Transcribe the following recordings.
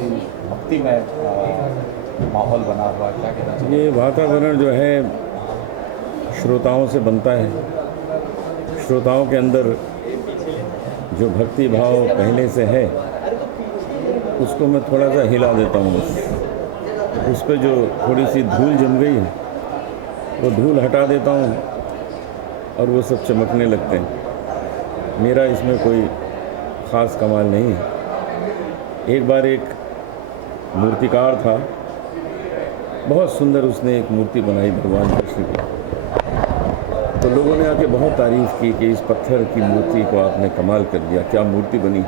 बहुत ही भक्तिमय माहौल बना हुआ है, क्या कहना चाहिए? ये वातावरण जो है श्रोताओं से बनता है। श्रोताओं के अंदर जो भक्ति भाव पहले से है उसको मैं थोड़ा सा हिला देता हूँ। उस पर जो थोड़ी सी धूल जम गई है वो धूल हटा देता हूँ और वो सब चमकने लगते हैं। मेरा इसमें कोई ख़ास कमाल नहीं है। एक बार एक मूर्तिकार था, बहुत सुंदर उसने एक मूर्ति बनाई भगवान कृष्ण की। तो लोगों ने आके बहुत तारीफ़ की कि इस पत्थर की मूर्ति को आपने कमाल कर दिया, क्या मूर्ति बनी।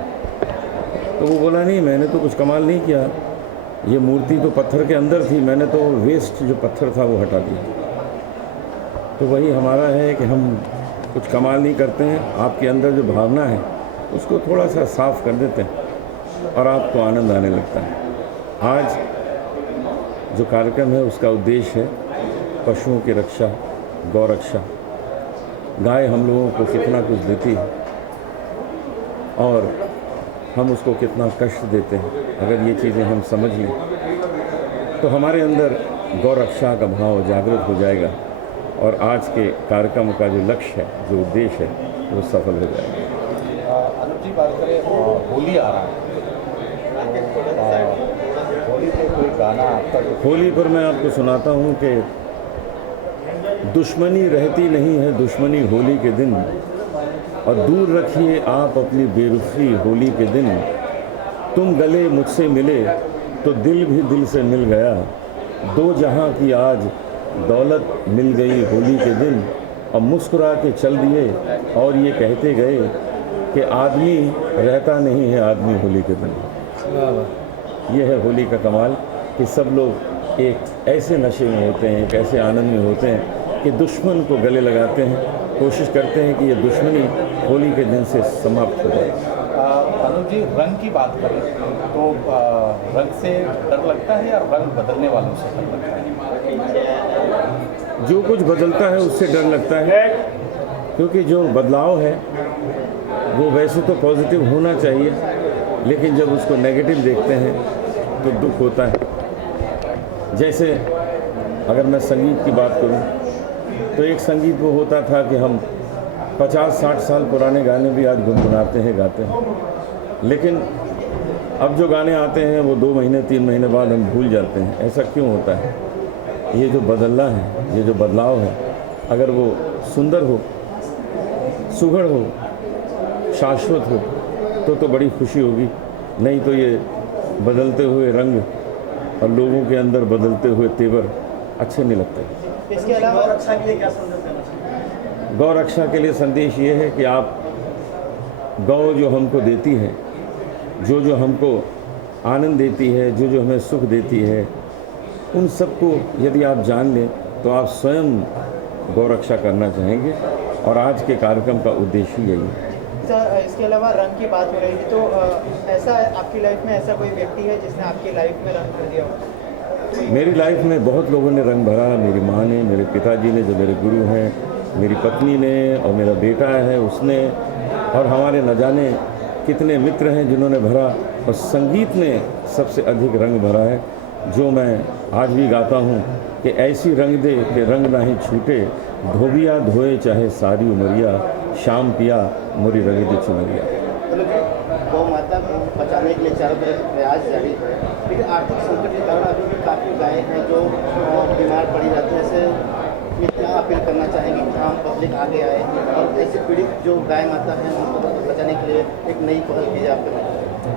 तो वो बोला नहीं, मैंने तो कुछ कमाल नहीं किया, ये मूर्ति तो पत्थर के अंदर थी, मैंने तो वेस्ट जो पत्थर था वो हटा दिया। तो वही हमारा है कि हम कुछ कमाल नहीं करते हैं, आपके अंदर जो भावना है उसको थोड़ा सा साफ कर देते हैं और आपको आनंद आने लगता है। आज जो कार्यक्रम है उसका उद्देश्य है पशुओं की रक्षा, गौ रक्षा। गाय हम लोगों को कितना कुछ देती है और हम उसको कितना कष्ट देते हैं। अगर ये चीज़ें हम समझ लें तो हमारे अंदर गौ रक्षा का भाव जागृत हो जाएगा और आज के कार्यक्रम का जो लक्ष्य है, जो उद्देश्य है, वो सफल हो जाएगा। अनुज जी, बात करें, होली आ रहा है, होली पे कोई गाना आपका? होली पर मैं आपको सुनाता हूँ कि दुश्मनी रहती नहीं है दुश्मनी होली के दिन, और दूर रखिए आप अपनी बेरुखी होली के दिन। तुम गले मुझसे मिले तो दिल भी दिल से मिल गया, दो जहां की आज दौलत मिल गई होली के दिन। और मुस्कुरा के चल दिए और ये कहते गए कि आदमी रहता नहीं है आदमी होली के दिन। ये है होली का कमाल कि सब लोग एक ऐसे नशे में होते हैं, एक ऐसे आनंद में होते हैं कि दुश्मन को गले लगाते हैं, कोशिश करते हैं कि ये दुश्मनी होली के दिन से समाप्त हो जाए। अनुज जी, रंग की बात करें तो रंग से डर लगता है या रंग बदलने वालों से डर लगता है? जो कुछ बदलता है उससे डर लगता है, क्योंकि जो बदलाव है वो वैसे तो पॉजिटिव होना चाहिए, लेकिन जब उसको नेगेटिव देखते हैं तो दुख होता है। जैसे अगर मैं संगीत की बात करूं तो एक संगीत वो होता था कि हम 50-60 साल पुराने गाने भी आज गुनगुनाते हैं, गाते हैं, लेकिन अब जो गाने आते हैं वो 2 महीने 3 महीने बाद हम भूल जाते हैं। ऐसा क्यों होता है? ये जो बदलना है, ये जो बदलाव है, अगर वो सुंदर हो, सुघड़ हो, शाश्वत हो तो बड़ी खुशी होगी। नहीं तो ये बदलते हुए रंग और लोगों के अंदर बदलते हुए तेवर अच्छे नहीं लगते। इसके अलावा रक्षा के लिए क्या संदेश देना चाहिए? गौ रक्षा के लिए संदेश ये है कि आप गौ जो हमको देती है, जो हमको आनंद देती है, जो हमें सुख देती है, उन सबको यदि आप जान लें तो आप स्वयं गौ रक्षा करना चाहेंगे, और आज के कार्यक्रम का उद्देश्य यही है। सर, इसके अलावा रंग की बात हो रही थी, तो ऐसा आपकी लाइफ में ऐसा कोई व्यक्ति है जिसने आपकी लाइफ में रंग भर दिया हो? मेरी लाइफ में बहुत लोगों ने रंग भरा। मेरी माँ ने, मेरे पिताजी ने जो मेरे गुरु हैं, मेरी पत्नी ने, और मेरा बेटा है उसने, और हमारे न जाने कितने मित्र हैं जिन्होंने भरा। और संगीत ने सबसे अधिक रंग भरा है, जो मैं आज भी गाता हूँ कि ऐसी रंग दे कि रंग ना ही छूटे, धोबिया धोए चाहे सारी उमरिया, शाम पिया मोरी रंग दी चुनरिया। गौ माता को बचाने के लिए चारों तरफ प्रयास जारी है, लेकिन आर्थिक संकट के कारण अभी भी काफ़ी गायें हैं जो बीमार पड़ी जाती हैं। ऐसे ये क्या अपील करना चाहेंगे कि आम पब्लिक आगे आए और ऐसे पीड़ित जो गाय माता हैं उनको बचाने के लिए एक नई पहल की जाए?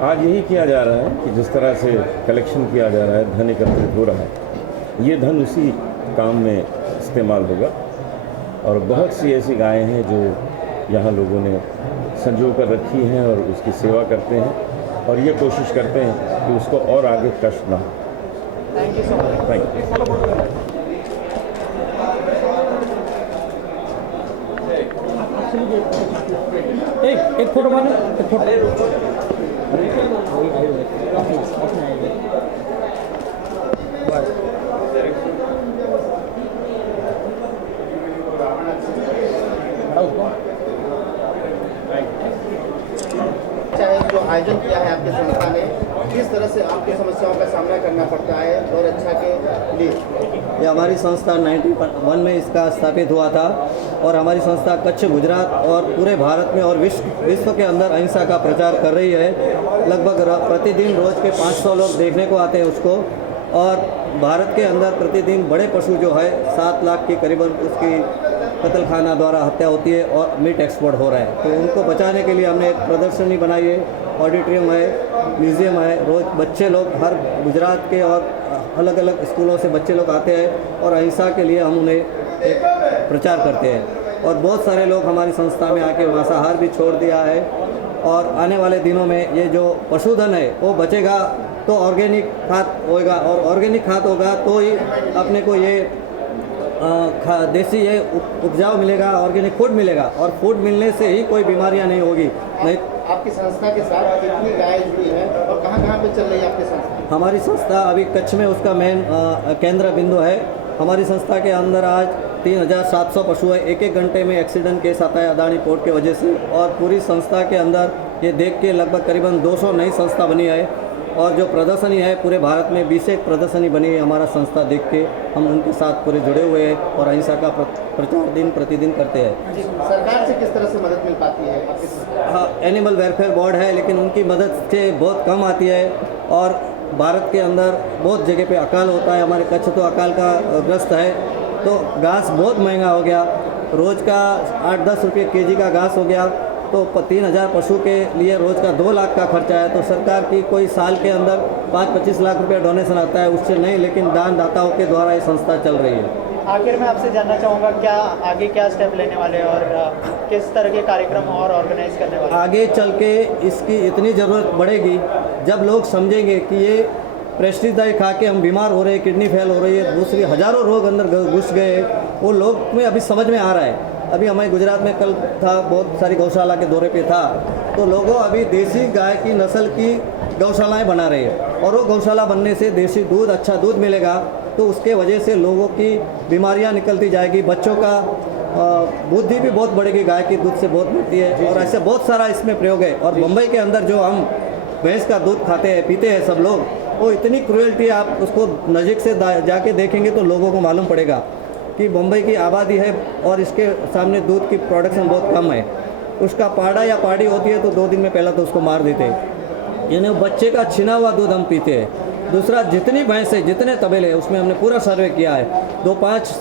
आज यही किया जा रहा है कि जिस तरह से कलेक्शन किया जा रहा है, धन एकत्रित हो रहा है, ये धन उसी काम में इस्तेमाल होगा। और बहुत सी ऐसी गायें हैं जो यहाँ लोगों ने संजो कर रखी हैं और उसकी सेवा करते हैं, और ये कोशिश करते हैं कि उसको और आगे कष्ट ना हो। Thank you so much. Thank you. एक फोटो मारो, एक फोटो। चाहे जो आयोजन किया है आपकी संस्था ने, किस तरह से आपको समस्याओं का सामना करना पड़ता है गौरक्षा के लिए? ये हमारी संस्था 91 में इसका स्थापित हुआ था और हमारी संस्था कच्छ, गुजरात और पूरे भारत में और विश्व के अंदर अहिंसा का प्रचार कर रही है। लगभग प्रतिदिन रोज़ के 500 लोग देखने को आते हैं उसको, और भारत के अंदर प्रतिदिन बड़े पशु जो है 7 लाख की करीबन उसकी कत्लखाना द्वारा हत्या होती है और मीट एक्सपोर्ट हो रहा है। तो उनको बचाने के लिए हमने एक प्रदर्शनी बनाई है, ऑडिटोरियम है, म्यूज़ियम है। रोज़ बच्चे लोग हर गुजरात के और अलग अलग स्कूलों से बच्चे लोग आते हैं और अहिंसा के लिए हम उन्हें एक प्रचार करते हैं। और बहुत सारे लोग हमारी संस्था में आके मांसाहार भी छोड़ दिया है। और आने वाले दिनों में ये जो पशुधन है वो बचेगा तो ऑर्गेनिक खाद होगा, और ऑर्गेनिक खाद होगा तो ही अपने को ये देसी ये उपजाऊ मिलेगा, ऑर्गेनिक फूड मिलेगा, और फूड मिलने से ही कोई बीमारियां नहीं होगी। नहीं, आपकी संस्था के साथ कितनी गाय जुड़ी है और कहाँ पे चल रही है आपकी संस्था? हमारी संस्था अभी कच्छ में उसका मेन केंद्र बिंदु है। हमारी संस्था के अंदर आज 3700 पशु है। एक घंटे में एक्सीडेंट केस आता है अदानी पोर्ट की वजह से, और पूरी संस्था के अंदर ये देख के लगभग करीबन 200 नई संस्था बनी है। और जो प्रदर्शनी है पूरे भारत में 20 एक प्रदर्शनी बनी है हमारा संस्था देख के। हम उनके साथ पूरे जुड़े हुए हैं और अहिंसा का प्रचार दिन प्रतिदिन करते हैं। सरकार से किस तरह से मदद मिल पाती है आपकी? हाँ, एनिमल वेलफेयर बोर्ड है, लेकिन उनकी मदद से बहुत कम आती है। और भारत के अंदर बहुत जगह पे अकाल होता है। हमारे कच्छ तो अकाल का ग्रस्त है, तो घास बहुत महंगा हो गया। रोज़ का 8-10 रुपये केजी का घास हो गया, तो 3000 पशु के लिए रोज़ का 2 लाख का खर्चा है। तो सरकार की कोई साल के अंदर 5-25 लाख रुपये डोनेशन आता है, उससे नहीं, लेकिन दान दाताओं के द्वारा ये संस्था चल रही है। आखिर में आपसे जानना चाहूँगा, क्या आगे क्या स्टेप लेने वाले हैं और किस तरह के कार्यक्रम और ऑर्गेनाइज करने वाले हैं? आगे चल के इसकी इतनी ज़रूरत बढ़ेगी जब लोग समझेंगे कि ये प्रेस्टीज दवाई खा के हम बीमार हो रहे हैं, किडनी फेल हो रही है, दूसरी हज़ारों रोग अंदर घुस गए। वो लोग में अभी समझ में आ रहा है। अभी हमारे गुजरात में कल था, बहुत सारी गौशाला के दौरे पे था, तो लोगों अभी देसी गाय की नस्ल की गौशालाएं बना रहे हैं, और वो गौशाला बनने से देसी दूध, अच्छा दूध मिलेगा, तो उसके वजह से लोगों की बीमारियां निकलती जाएगी। बच्चों का बुद्धि भी बहुत बढ़ेगी, गाय की दूध से बहुत बढ़ती है। और ऐसे बहुत सारा इसमें प्रयोग है। और मुंबई के अंदर जो हम भैंस का दूध खाते हैं, पीते हैं सब लोग, वो इतनी क्रूएल्टी, आप उसको नज़दीक से जाके देखेंगे तो लोगों को मालूम पड़ेगा कि मुंबई की आबादी है और इसके सामने दूध की प्रोडक्शन बहुत कम है। उसका पाड़ा या पाड़ी होती है तो 2 दिन में पहला तो उसको मार देते हैं, यानी बच्चे का छिना हुआ दूध हम पीते हैं। दूसरा, जितनी भैंस है, जितने तबेले हैं, उसमें हमने पूरा सर्वे किया है। 2-5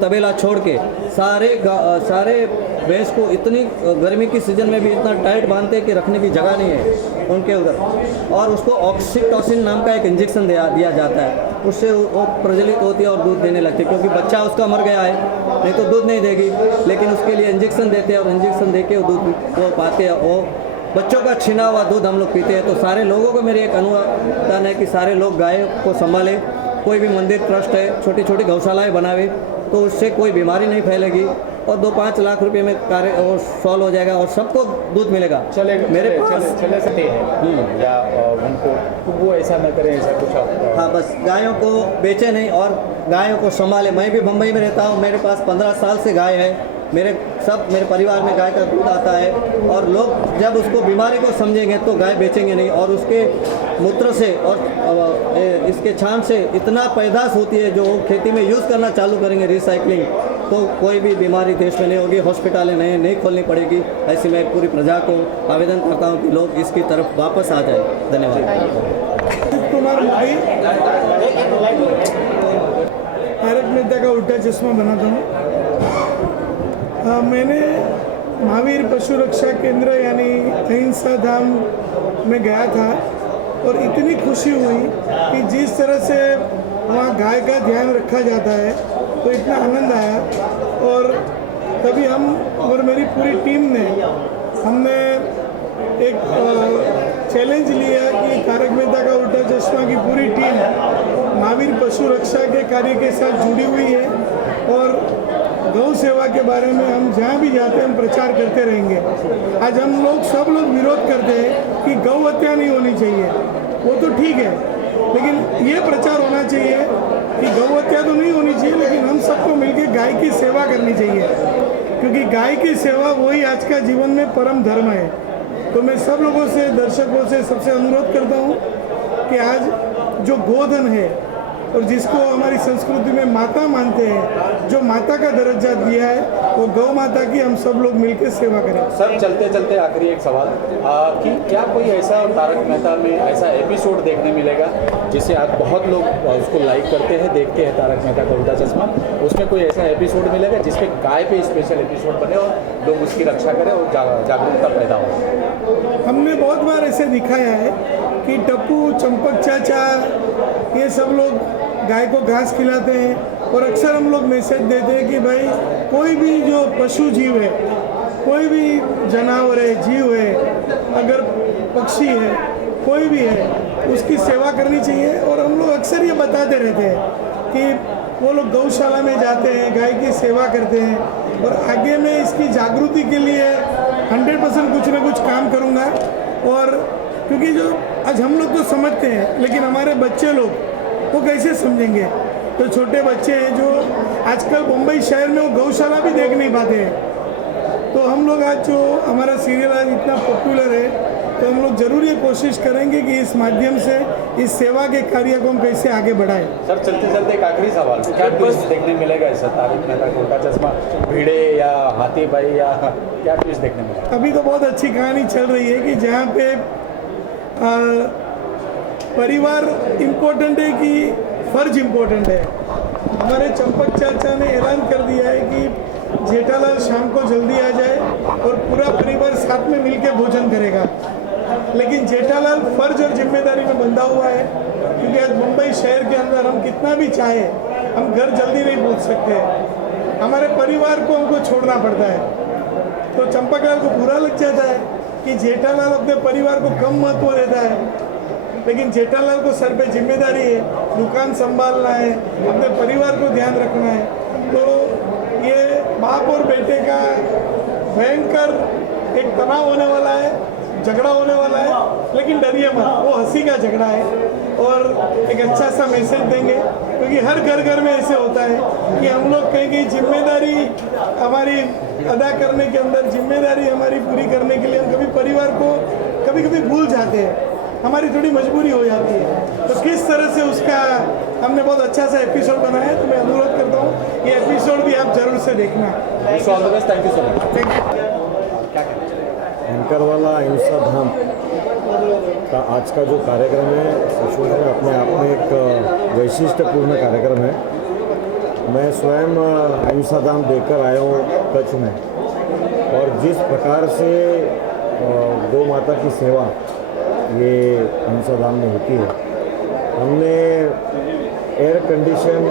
तबेला छोड़ के सारे भैंस को इतनी गर्मी की सीज़न में भी इतना टाइट बांधते हैं कि रखने की जगह नहीं है उनके उधर। और उसको ऑक्सीटोसिन नाम का एक इंजेक्शन दिया जाता है, उससे वो प्रज्वलित होती है और दूध देने लगती है, क्योंकि बच्चा उसका मर गया है, नहीं तो दूध नहीं देगी। लेकिन उसके लिए इंजेक्शन देते हैं और इंजेक्शन दे के वो दूध वो पाते हैं। वो बच्चों का छिना हुआ दूध हम लोग पीते हैं। तो सारे लोगों को मेरी एक अनुदान है कि सारे लोग गाय को संभालें। कोई भी मंदिर ट्रस्ट है, छोटी छोटी गौशालाएँ बनावे, तो उससे कोई बीमारी नहीं फैलेगी और 2-5 लाख रुपए में कार्य और सॉल्व हो जाएगा और सबको दूध मिलेगा। मेरे पास चले सकते हैं या उनको वो ऐसा न करें, ऐसा कुछ? हाँ, बस गायों को बेचे नहीं और गायों को संभाले। मैं भी मुंबई में रहता हूँ, मेरे पास 15 साल से गाय है। मेरे परिवार में गाय का दूध आता है, और लोग जब उसको बीमारी को समझेंगे तो गाय बेचेंगे नहीं। और उसके मूत्र से और इसके छान से इतना पैदाश होती है जो खेती में यूज़ करना चालू करेंगे, रिसाइकलिंग, तो कोई भी बीमारी देश में नहीं होगी। हॉस्पिटलें नहीं खोलनी पड़ेगी। ऐसे मैं पूरी प्रजा को आवेदन करता हूँ कि लोग इसकी तरफ वापस आ जाए। धन्यवाद। कुमार मोदी, तारक मेहता का उल्टा चश्मा बनाता हूँ। मैंने महावीर पशु रक्षा केंद्र यानी अहिंसा धाम में गया था और इतनी खुशी हुई कि जिस तरह से वहाँ गाय का ध्यान रखा जाता है तो इतना आनंद आया। और तभी हम और मेरी पूरी टीम ने हमने एक चैलेंज लिया कि तारक मेहता का उल्टा चश्मा की पूरी टीम महावीर पशु रक्षा के कार्य के साथ जुड़ी हुई है और गौ सेवा के बारे में हम जहाँ भी जाते हैं हम प्रचार करते रहेंगे। आज हम लोग सब लोग विरोध करते हैं कि गौ हत्या नहीं होनी चाहिए, वो तो ठीक है, लेकिन ये प्रचार होना चाहिए कि गौ हत्या तो नहीं होनी चाहिए, लेकिन हम सबको मिलकर गाय की सेवा करनी चाहिए, क्योंकि गाय की सेवा वही आज का जीवन में परम धर्म है। तो मैं सब लोगों से, दर्शकों से सबसे अनुरोध करता हूँ कि आज जो गोधन है और जिसको हमारी संस्कृति में माता मानते हैं, जो माता का दर्जा दिया है, वो गौ माता की हम सब लोग मिलकर सेवा करें। सर चलते चलते आखिरी एक सवाल कि क्या कोई ऐसा तारक मेहता में ऐसा एपिसोड देखने मिलेगा जिसे आप बहुत लोग उसको लाइक करते हैं, देखते हैं तारक मेहता का उल्टा चश्मा, उसमें कोई ऐसा एपिसोड मिलेगा जिसपे गाय पे स्पेशल एपिसोड बने और लोग उसकी रक्षा करें और जागरूकता पैदा हो? हमने बहुत बार ऐसे दिखाया है कि टप्पू, चंपक चाचा, ये सब लोग गाय को घास खिलाते हैं और अक्सर हम लोग मैसेज देते हैं कि भाई कोई भी जो पशु जीव है, कोई भी जानवर है, जीव है, अगर पक्षी है, कोई भी है, उसकी सेवा करनी चाहिए। और हम लोग अक्सर ये बताते रहते हैं कि वो लोग गौशाला में जाते हैं, गाय की सेवा करते हैं और आगे मैं इसकी जागृति के लिए 100% कुछ ना कुछ काम करूँगा। और क्योंकि जो आज हम लोग तो समझते हैं, लेकिन हमारे बच्चे लोग वो कैसे समझेंगे? तो छोटे बच्चे हैं जो आजकल मुंबई शहर में वो गौशाला भी देख नहीं पाते हैं। तो हम लोग आज जो हमारा सीरियल आज इतना पॉपुलर है, तो हम लोग जरूर ये कोशिश करेंगे कि इस माध्यम से इस सेवा के कार्य को हम कैसे आगे बढ़ाएं। सर चलते चलते एक आखिरी सवाल, क्या ट्विस्ट देखने मिलेगा इस तारक मेहता का उल्टा चश्मा? भिड़े या हाथी भाई या क्या ट्विस्ट देखने मिलेगा? अभी तो बहुत अच्छी कहानी चल रही है कि जहाँ पे परिवार इम्पोर्टेंट है कि फर्ज इम्पोर्टेंट है। हमारे चंपक चाचा ने ऐलान कर दिया है कि जेठालाल शाम को जल्दी आ जाए और पूरा परिवार साथ में मिलकर भोजन करेगा। लेकिन जेठालाल फर्ज और जिम्मेदारी में बंधा हुआ है, क्योंकि आज मुंबई शहर के अंदर हम कितना भी चाहे हम घर जल्दी नहीं पहुंच सकते, हमारे परिवार को हमको छोड़ना पड़ता है। तो चंपकलाल को बुरा लग जाता है कि जेठालाल अपने परिवार को कम महत्व देता है, लेकिन जेठालाल को सर पे जिम्मेदारी है, दुकान संभालना है, अपने परिवार को ध्यान रखना है। तो ये बाप और बेटे का भयंकर एक तनाव होने वाला है, झगड़ा होने वाला है, लेकिन डरिए मत, वो हंसी का झगड़ा है और एक अच्छा सा मैसेज देंगे। क्योंकि हर घर में ऐसे होता है कि हम लोग कहीं जिम्मेदारी हमारी अदा करने के अंदर, जिम्मेदारी हमारी पूरी करने के लिए हम कभी परिवार को कभी भूल जाते हैं, हमारी थोड़ी मजबूरी हो जाती है। तो किस तरह से उसका हमने बहुत अच्छा सा एपिसोड बनाया है, तो मैं अनुरोध करता हूँ ये एपिसोड भी आप जरूर से देखना। Thank you so much. Thank you. Anchor वाला अहिंसा धाम का आज का जो कार्यक्रम है, सचमुच में अपने आप में एक वैशिष्ट्यपूर्ण कार्यक्रम है। मैं स्वयं अहिंसा धाम देखकर आया हूँ कच्छ में, और जिस प्रकार से गौ माता की सेवा ये अहिंसा धाम में होती है, हमने एयर कंडीशन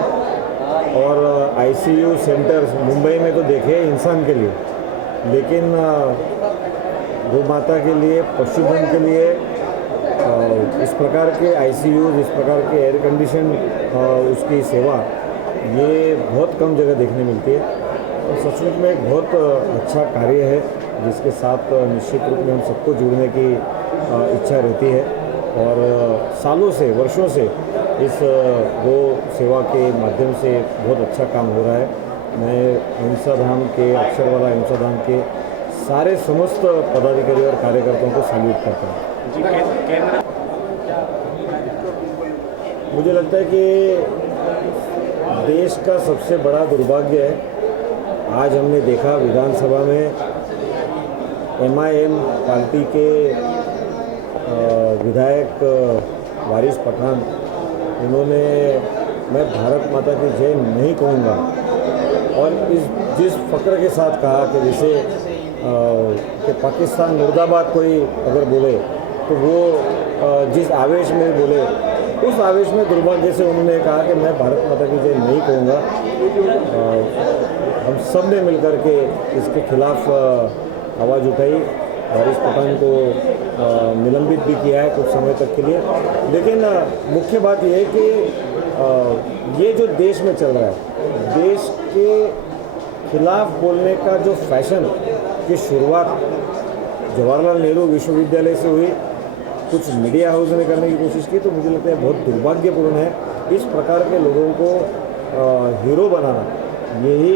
और ICU सेंटर्स मुंबई में तो देखे इंसान के लिए, लेकिन गौ माता के लिए, पशुधन के लिए इस प्रकार के ICU, इस प्रकार के एयर कंडीशन उसकी सेवा ये बहुत कम जगह देखने मिलती है। और सचमुच में एक बहुत अच्छा कार्य है, जिसके साथ निश्चित रूप में हम सबको जुड़ने की इच्छा रहती है। और सालों से, वर्षों से इस गौ सेवा के माध्यम से बहुत अच्छा काम हो रहा है। मैं अहिंसा धाम के, अक्षर वाला अहिंसा धाम के सारे समस्त पदाधिकारी और कार्यकर्ताओं को सैल्यूट करता हूँ। मुझे लगता है कि देश का सबसे बड़ा दुर्भाग्य है, आज हमने देखा विधानसभा में MIM पार्टी के विधायक वारिस पठान, उन्होंने मैं भारत माता की जय नहीं कहूँगा, और जिस फ़क्र के साथ कहा कि जैसे कि पाकिस्तान मुर्दाबाद कोई अगर बोले तो वो जिस आवेश में बोले, उस आवेश में दुर्भाग्य से उन्होंने कहा कि मैं भारत माता की जय नहीं कहूँगा। हम सब ने मिलकर के इसके खिलाफ आवाज़ उठाई, वारिस पठान को निलंबित भी किया है कुछ समय तक के लिए। लेकिन मुख्य बात यह है कि ये जो देश में चल रहा है, देश के खिलाफ बोलने का जो फैशन की शुरुआत जवाहरलाल नेहरू विश्वविद्यालय से हुई, कुछ मीडिया हाउस ने करने की कोशिश की, तो मुझे लगता है बहुत दुर्भाग्यपूर्ण है। इस प्रकार के लोगों को हीरो बनाना, यही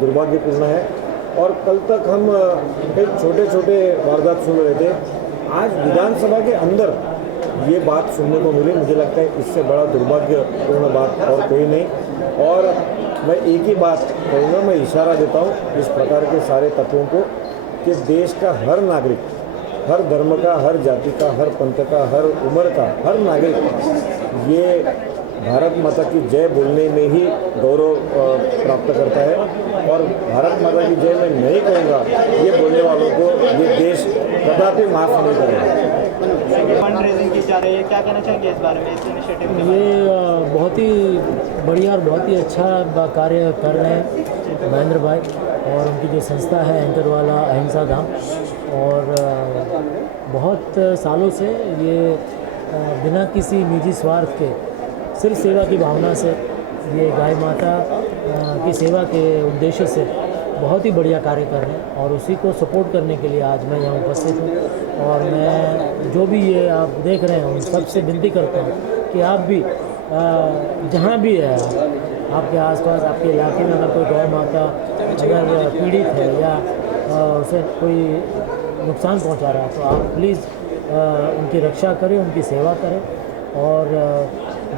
दुर्भाग्यपूर्ण है। और कल तक हम एक छोटे छोटे वारदात सुन रहे थे, आज विधानसभा के अंदर ये बात सुनने को मिली, मुझे लगता है इससे बड़ा दुर्भाग्यपूर्ण बात और कोई नहीं। और मैं एक ही बात कहूँगा, मैं इशारा देता हूँ इस प्रकार के सारे तत्वों को कि देश का हर नागरिक, हर धर्म का, हर जाति का, हर पंथ का, हर उम्र का हर नागरिक ये भारत माता की जय बोलने में ही गौरव प्राप्त करता है। और भारत माता की जय मैं नहीं कहूँगा, ये बोलने वालों को ये देश कदापि माफ़ नहीं करेगा। फंड रेजिंग की जा रही है, क्या कहना चाहेंगे इस बारे में, इस इनिशिएटिव के बारे में? ये बहुत ही बढ़िया और बहुत ही अच्छा कार्य कर रहे हैं महेंद्र भाई और उनकी जो संस्था है एंकर वाला अहिंसा धाम। और बहुत सालों से ये बिना किसी निजी स्वार्थ के सिर्फ सेवा की भावना से ये गाय माता की सेवा के उद्देश्य से बहुत ही बढ़िया कार्य कर रहे हैं और उसी को सपोर्ट करने के लिए आज मैं यहाँ उपस्थित हूँ। और मैं जो भी ये आप देख रहे हैं उन सबसे विनती करता हूँ कि आप भी जहाँ भी है आपके आसपास आपके इलाके में अगर कोई गौ माता अगर पीड़ित है या उसे कोई नुकसान पहुँचा रहा है तो आप प्लीज़ उनकी रक्षा करें, उनकी सेवा करें। और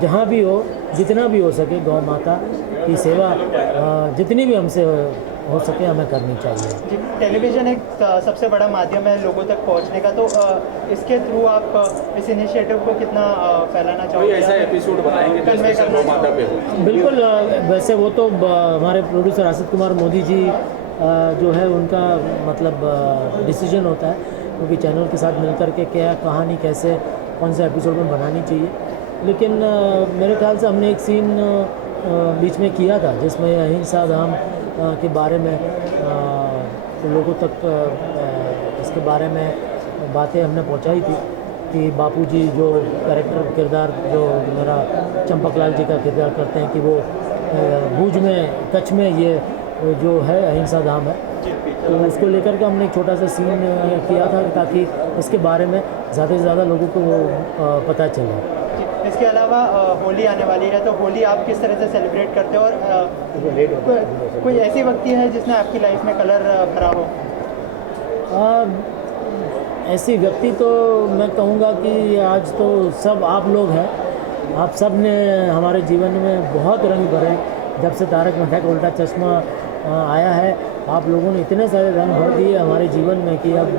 जहाँ भी हो, जितना भी हो सके गौ माता की सेवा जितनी भी हमसे हो सके हमें करनी चाहिए। टेलीविज़न एक सबसे बड़ा माध्यम है लोगों तक पहुंचने का, तो इसके थ्रू आप इस इनिशिएटिव को कितना फैलाना कोई चाहोगे? ऐसा एपिसोड बनाएंगे कन्वे जिसमें करना गौ माता पे हो? बिल्कुल। वैसे वो तो हमारे प्रोड्यूसर आसिफ कुमार मोदी जी जो है उनका मतलब डिसीजन होता है, क्योंकि चैनल के साथ मिलकर के क्या कहानी कैसे कौन से एपिसोड में बनानी चाहिए। लेकिन मेरे ख्याल से हमने एक सीन बीच में किया था जिसमें अहिंसा धाम के बारे में लोगों तक इसके बारे में बातें हमने पहुंचाई थी कि बापूजी जो कैरेक्टर किरदार जो मेरा चंपकलाल जी का किरदार करते हैं कि वो भुज में कच्छ में ये जो है अहिंसा धाम है, तो उसको लेकर के हमने एक छोटा सा सीन किया था ताकि इसके बारे में ज़्यादा से ज़्यादा लोगों को पता चले। इसके अलावा होली आने वाली है, तो होली आप किस तरह से सेलिब्रेट करते हो? और कोई ऐसी व्यक्ति है जिसने आपकी लाइफ में कलर भरा हो? ऐसी व्यक्ति तो मैं कहूँगा कि आज तो सब आप लोग हैं, आप सब ने हमारे जीवन में बहुत रंग भरे। जब से तारक मेहता का उल्टा चश्मा आया है, आप लोगों ने इतने सारे रंग भर दिए हमारे जीवन में कि अब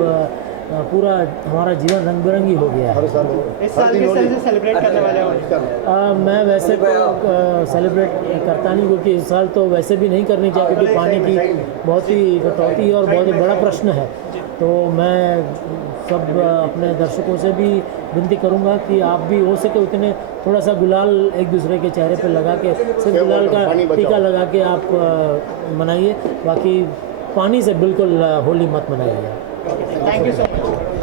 पूरा हमारा जीवन रंग बिरंगी हो गया है। इस साल किस तरह से सेलिब्रेट करने वाले हो? मैं वैसे तो सेलिब्रेट करता नहीं, क्योंकि इस साल तो वैसे भी नहीं करनी चाहिए क्योंकि पानी की बहुत ही कटौती है और बहुत ही बड़ा प्रश्न है। तो मैं सब अपने दर्शकों से भी विनती करूंगा कि आप भी हो सके उतने थोड़ा सा गुलाल एक दूसरे के चेहरे पे लगा के, सिर्फ गुलाल का टीका लगा के आप मनाइए, बाकी पानी से बिल्कुल होली मत मनाइए। Thank you so much.